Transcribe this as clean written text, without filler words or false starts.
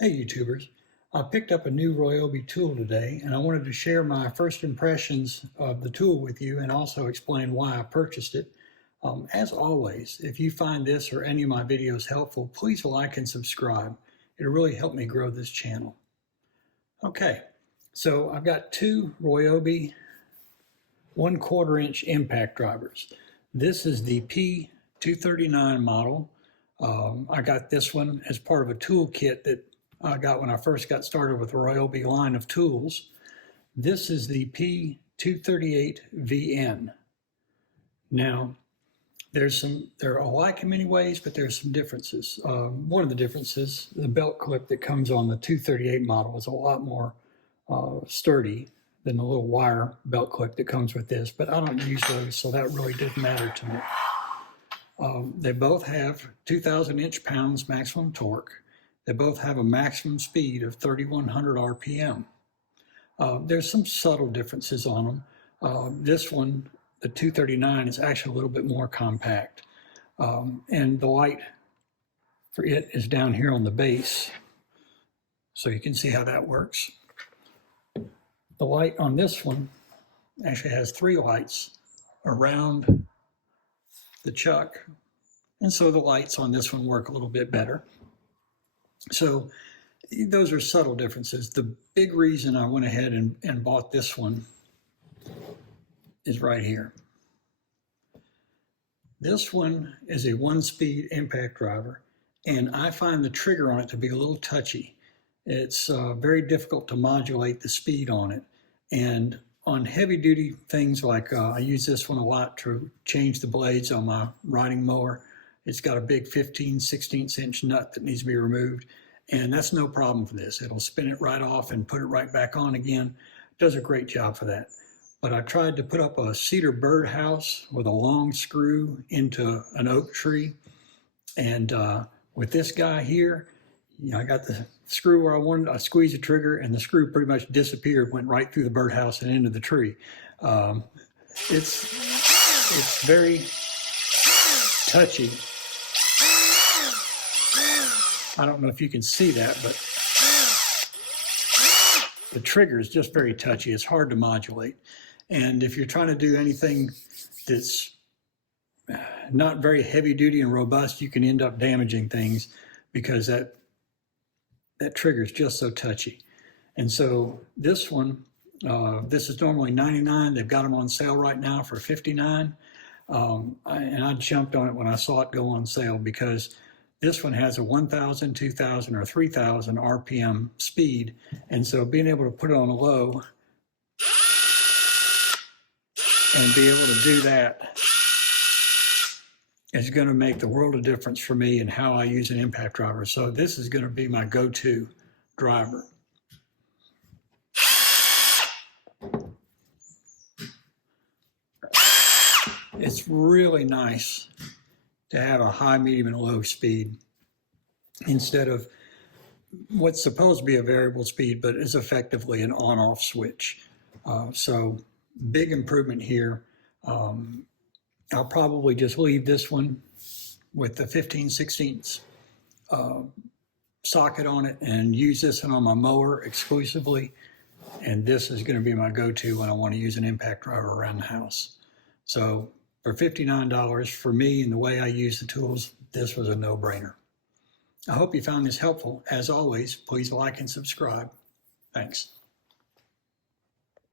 Hey YouTubers, I picked up a new Ryobi tool today and I wanted to share my first impressions of the tool with you and also explain why I purchased it. As always, if you find this or any of my videos helpful, please like and subscribe. It'll really help me grow this channel. Okay, so I've got two Ryobi 1/4 inch impact drivers. This is the P239 model. I got this one as part of a tool kit that I got when I first got started with the Ryobi line of tools. This is the P238VN. Now, they're alike in many ways, but there's some differences. One of the differences, the belt clip that comes on the 238 model is a lot more sturdy than the little wire belt clip that comes with this, but I don't use those, so that really didn't matter to me. They both have 2,000 inch-pounds maximum torque. They both have a maximum speed of 3,100 RPM. There's some subtle differences on them. This one, the 239, is actually a little bit more compact. And the light for it is down here on the base. So you can see how that works. The light on this one actually has 3 lights around the chuck. And so the lights on this one work a little bit better. So those are subtle differences. The big reason I went ahead and bought this one is right here. This one is a 1-speed impact driver, and I find the trigger on it to be a little touchy. It's very difficult to modulate the speed on it. And on heavy duty things like I use this one a lot to change the blades on my riding mower. It's got a big 15/16 inch nut that needs to be removed, and that's no problem for this. It'll spin it right off and put it right back on again. It does a great job for that. But I tried to put up a cedar birdhouse with a long screw into an oak tree, and with this guy here, I got the screw where I wanted. I squeezed the trigger, and the screw pretty much disappeared, went right through the birdhouse and into the tree. It's very touchy. I don't know if you can see that, but the trigger is just very touchy. It's hard to modulate. And if you're trying to do anything that's not very heavy duty and robust, you can end up damaging things because that trigger is just so touchy. And so this one, this is normally $99. They've got them on sale right now for $59. And I jumped on it when I saw it go on sale because this one has a 1,000, 2,000, or 3,000 RPM speed. And so being able to put it on a low and be able to do that is going to make the world of difference for me in how I use an impact driver. So this is going to be my go-to driver. It's really nice to have a high, medium, and low speed instead of what's supposed to be a variable speed, but is effectively an on-off switch. So big improvement here. I'll probably just leave this one with the 15/16 socket on it and use this one on my mower exclusively. And this is going to be my go-to when I want to use an impact driver around the house. So for $59 for me and the way I use the tools, this was a no-brainer. I hope you found this helpful. As always, please like and subscribe. Thanks.